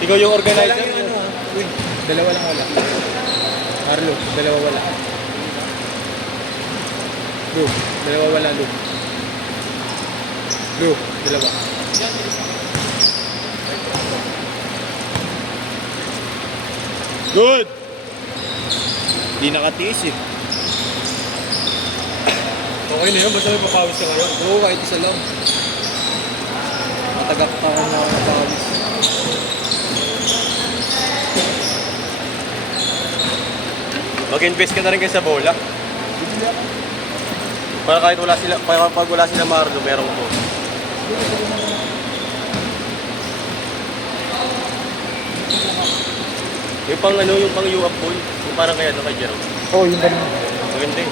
Ikaw yung Wala organizer. lang yung ano ha. Uy, dalawa lang wala. Marlo, dalawa wala. Lu, dalawa wala, Lu. Lu, dalawa. Good! Di nakatiis eh. Okay na yun, basta may papawis ka ngayon. Oo, kahit isa lang. Matagak pa ako na pawis. Mag-invest ka na rin kayo sa bola. Para kahit wala sila, pag wala sila Marlo, meron ko. Yung pang ano, yung pang U-up boy. Yung parang kaya no kay Jerome. Oo, yung ganun. Maganda eh.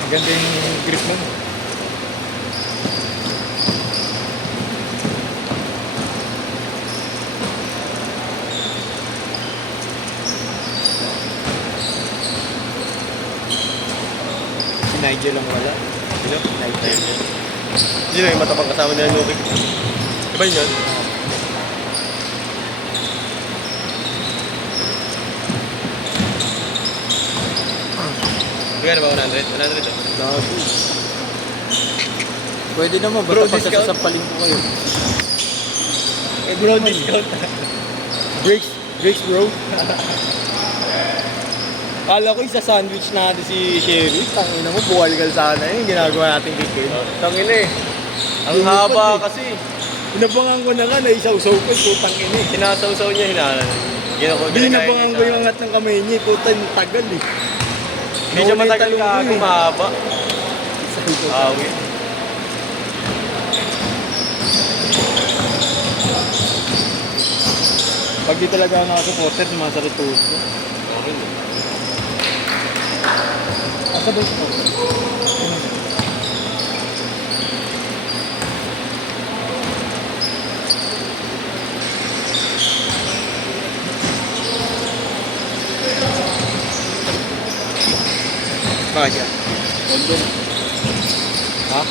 Maganda yung grip mo. Si Nigel lang wala. Sino? Nigel. Sino yung matabang kasama nila Nuki? Iba yun yun? Kaya na ba 100? 100 eh. Lagi. Pwede naman, Bro, basta discount? pagsasampalin ko kayo. Eh bro, discount. Breaks bro. Kala ko isa sandwich na natin si Sherry. Tangina mo, buwal ka sana yun. Ginagawa natin kay Ken. Tangin eh. Ang Lumipad haba eh. kasi. Inabangan ko na nga na isaw-saw ko. Putang ina eh. Sinasawsaw niya hinahalan. Hindi inabangan ko yung angat ng kamay niya. Putang tagal eh. Hindi siya matagal Naulit ka talong ko eh. mahaba. Sabi ko, Awit. pag di talaga ako nakasupporter, sumasakit tuhod ko. Okay. Asabay ko. Bakit yan? Condom. Ha?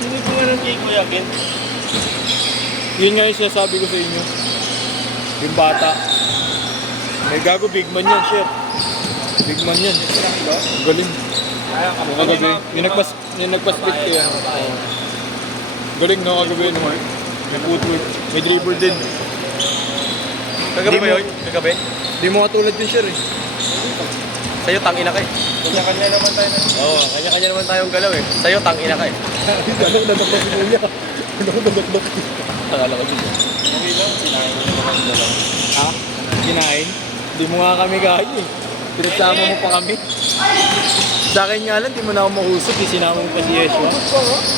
Sino po nga ng kay Kuya Ken? Yun nga yung sinasabi ko sa inyo. Yung bata. May gago, big man yan, shit. Big man yan. Ang galing. Yung kagabi. Yung nagpa-split ko yan. Oo. Galing no, kagabi no. May footwork. May dribble din. Kagabi ba Di mo- yun? Kagabi? Di mo katulad yun, sir eh. Sa'yo tangina ka eh. Kanya-kanya naman tayo na. Oo, kanya-kanya naman tayong galaw eh. Sa'yo tangina ka eh. Anong nadadak si Kuya? Anong nadadak? Akala ko dito. Okay lang, sinahin mo naman yung dalawa. Ha? Kinain? Di mo nga kami kain eh. Pinagsama mo pa kami. Sa akin nga lang, di mo na ako mahusok eh. Sinama mo pa si Yeshua.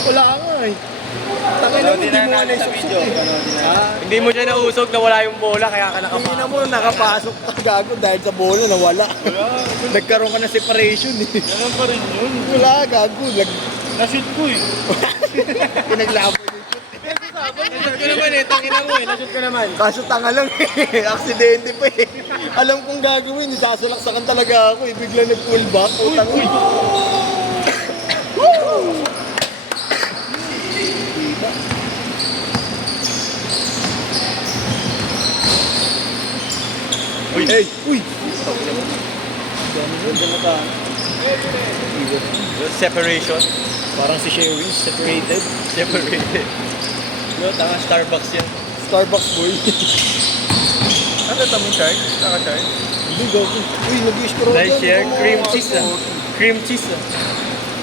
Wala nga eh. Tangin na mo, di mo nga naisukso eh. Ha? Hindi mo siya nausog na wala yung bola kaya ka Hindi nakapasok. na mo nakapasok ka gago dahil sa bola nawala. Nagkaroon ka ng separation eh. Ganun pa rin yun. Wala gago. Na-shoot ko eh. Pinaglaban yung Nashoot ko naman eh, tangina mo eh. Nashoot ko naman. kaso tanga lang eh. Aksidente pa eh. Alam kong gagawin, isasalaksakan talaga ako eh. Bigla nag-pull back. Utang uy. Uy. Hey, uy. Separation. Parang si Sherwin, separated. Separated. Yo, tanga Starbucks yan. Starbucks boy. Ano tamo charge? Naka-charge? Hindi gago. Uy, nag-i-scroll Nice yan. share. Ikaw, Cream mga cheese ah. ako. Cream cheese ah.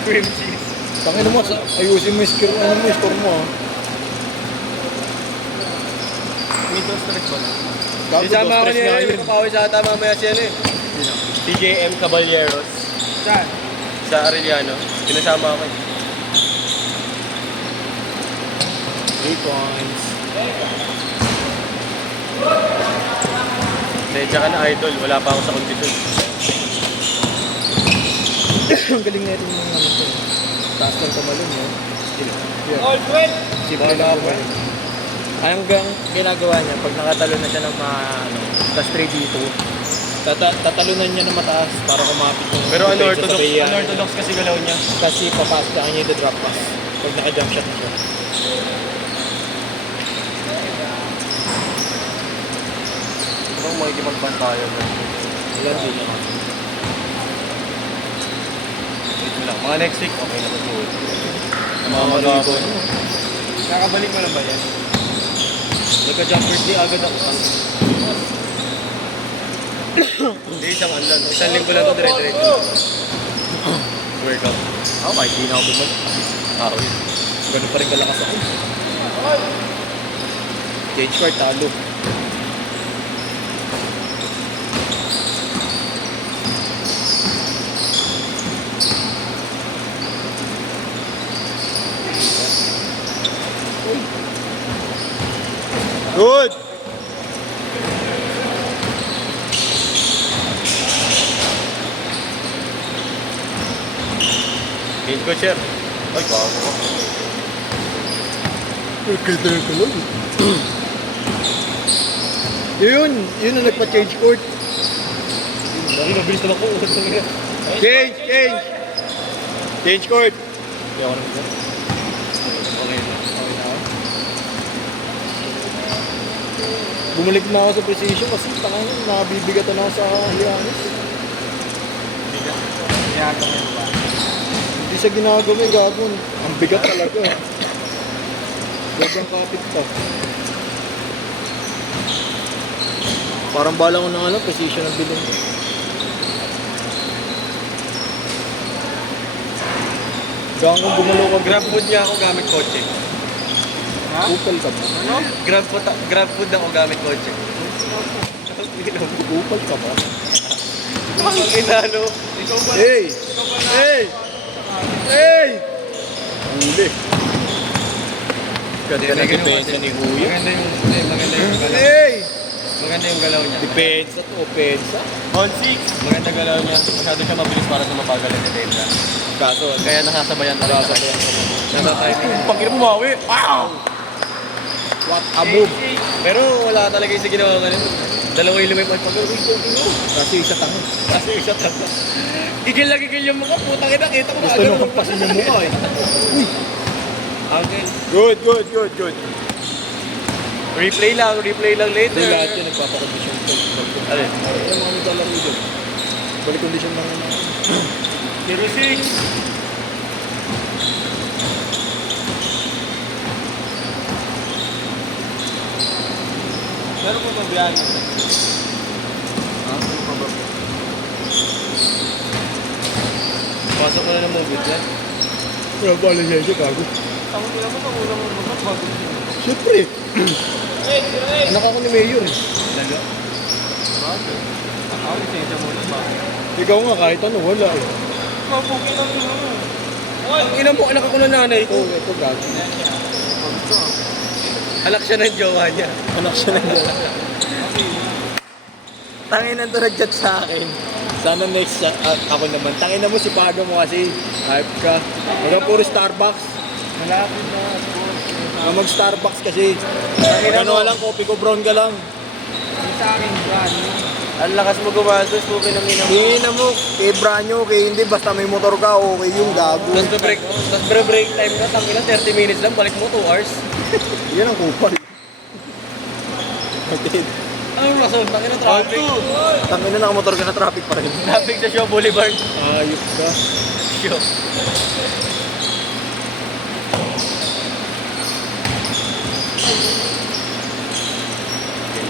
Cream cheese. Tangin mo, ayusin mo yung scroll, ano mo yung store mo ah. Middle stress ba? Gago, Isama ako dos-tres niya nga yun. yun. Papawis ata mamaya siya eh. TJM Caballeros. Saan? Sa Arellano. Pinasama ako eh. 3 points. Sedya ka na idol, wala pa ako sa kondisyon. Ang galing na ito yung mga ano to. Taas ng tumalon, no? Yeah. All 12! Simple na ako. Hanggang ginagawa niya, pag nakatalo na siya ng mga, ano, tas 3 dito, tatalunan niya na mataas para kumapit yung Pero depensa sa Bea. unorthodox kasi galaw niya. Kasi papasok niya yung drop pass. Pag naka-jump shot na siya. Ano makikipagbantayan na? Ilan din naman. Wait mo lang. Mga next week, okay na mag-uwi. Mga malibo. Nakabalik mo lang ba yan? Nagka-jumper di agad ako. Hindi, isang anlan. Isang linggo lang ito, dire-diretso. Workout. Ako kahit di na ako bumalik. Okay. Ganun pa rin kalakas ako. Change card, talo. Good! Game ko, sir. Ay, bago ko. Kaya lang. Yun ang nagpa-change court. Ay, mabilis naman ko. Change! Change court! Kaya ako naman. Okay na. Okay na ako. Bumalik na ako sa precision kasi tangan nabibigatan ako sa Hianis. Ginagawa mo ba? Hindi siya ginagawa, gagawin. Ang bigat talaga. Sobrang kapit pa. Parang bala ko na alam, precision ang bilong ko. Gawin gumalaw ka. Grab food niya ako gamit kotse. Ha? Upal ka ba? Ano? Grab food ako gamit kotse. Upal ka ba? Ang inano. Ikaw ba? Hey! Ikaw ba na? Hey! Hey! Huli. Ganda na Maganda depensa ni Kuya. Maganda yung galaw. Hey! Maganda yung galaw niya. Depensa to, opensa. On 6. Maganda galaw niya. Masyado siya mabilis para sa mabagal na depensa. Kaso, Kaya nasasabayan talaga. Nasasabayan. Pag bumawi. Wow! What a move. Pero wala talaga yung ginawa ganun. Dalawa yung lumipad pag Kasi isa tanga. Kasi isa talaga. Gigil na gigil yung mukha. Putang ina, kita ko Gusto nung kampasin yung mukha eh. Uy! Uncle. Good. Replay lang later. Hindi lahat yun nagpapakondisyon ko. Alin? Yung mga naglalaro doon. Balik kondisyon lang naman. 06. Meron mo ba biyahe? Ha? Pasok mo na ng movie dyan. Wala ba alam niya gago? Ang ina mo, pangulang mo naman bago Siyempre. Anak ako ni Mayor eh. Talaga? Bakit? Ako, lisensya mo na ba? Ikaw nga kahit ano, wala eh. Mabukin ang ino mo. Ang ina mo, anak ako ng nanay ko. Ito gago. Anak siya ng jowa niya. Anak siya na dyan. Tangin na chat sa akin. Sana next ako naman. Tangin na mo si Pago mo kasi. Hype ka. Huwag puro Starbucks. Malapit na. Mag-Starbucks kasi. Ano lang, coffee ko brown ka lang. Yung sa akin, brand. Ang lakas mo gumastos, mo pinangina mo. Hindi na mo. Kay Branyo, kay hindi. Basta may motor ka, okay yung gago. Tapos break time ka, tangina 30 minutes lang, balik mo 2 hours. Yan ang kupal. Anong rason? Tangina traffic. Tangin na nakamotor ka na traffic pa rin. Traffic sa Shaw Boulevard. Ayop ka. Shaw.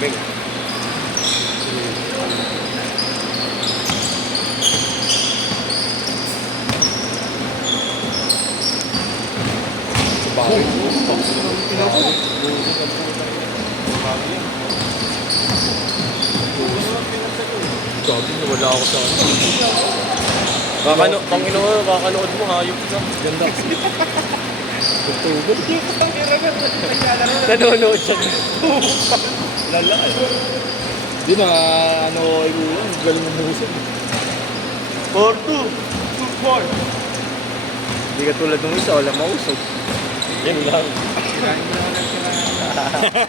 Bing. Bawi. Gabi na wala ako sa ano. Kakanood mo, hayop ka. Ganda kasi. October. Nanonood siya. Lala. Hindi na, ano ko kay Kuya, ang galing ng musog. 4-2. 2-4. Hindi ka tulad ng isa, wala mausog. Yan lang. Tirahin mo naman ang tirahin.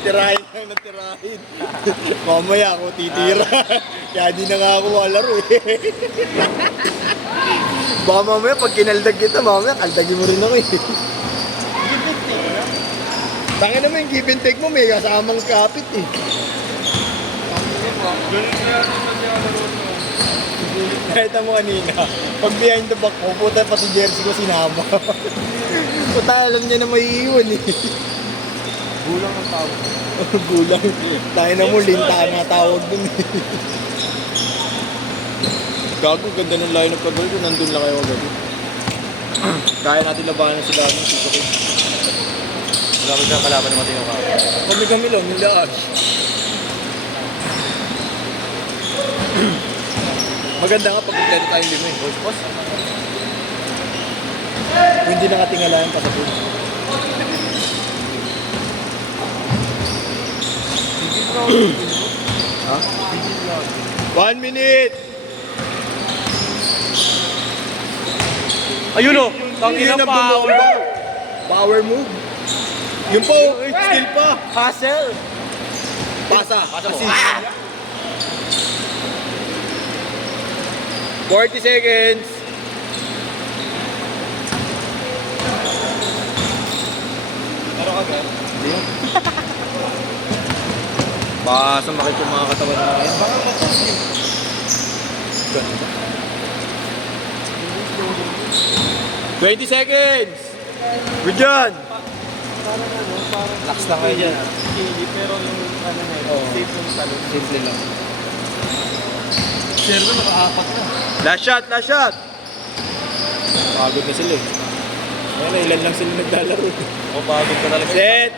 Tirahin lang na tirahin. Mamaya ako titira. Kaya di na nga ako malaro eh. Baka mamaya pag kinaldag kita, mamaya kaldagin mo rin ako eh. Tangin naman yung give and take mo, may kasamang kapit eh. Ganun na yan sa laro mo. Kahit mo kanina, pag behind the back ko, puta pati jersey ko sinama. Puta alam niya na may iiwan eh. Gulang ang tao. Gulang. Tayo na mo, lintana tawag dun eh. Gago, ganda ng lineup ka girl, nandun lang kayo agad. Kaya natin labanan sa daming sisukin. Wala mo siyang kalaban na matino ka. Kami lang, nilaan. Maganda nga pag kompleto tayong lima eh. Boss. Kung hindi nakatingalayan pa sa pool. Ha? 1 minute! Ayun o! Tangina Tangina power! power! Power move! Yun po, skill pa! Hustle! Pasa! Pasa mo. Assist. 40 seconds! Pero agad. Hindi yan. Baka sumakit yung mga katawan na yan. Baka matulog. Ganda. 20 seconds! Good dyan! Parang ano, parang Lax lang kayo dyan. kili, pero yung ano na yun, Oo. safe yung talon. Simple lang. Servo naka-apat na. Last shot! Last shot! Pagod na sila eh. Ayan na, ilan lang sila naglalaro. Mapagod ka talaga. Set!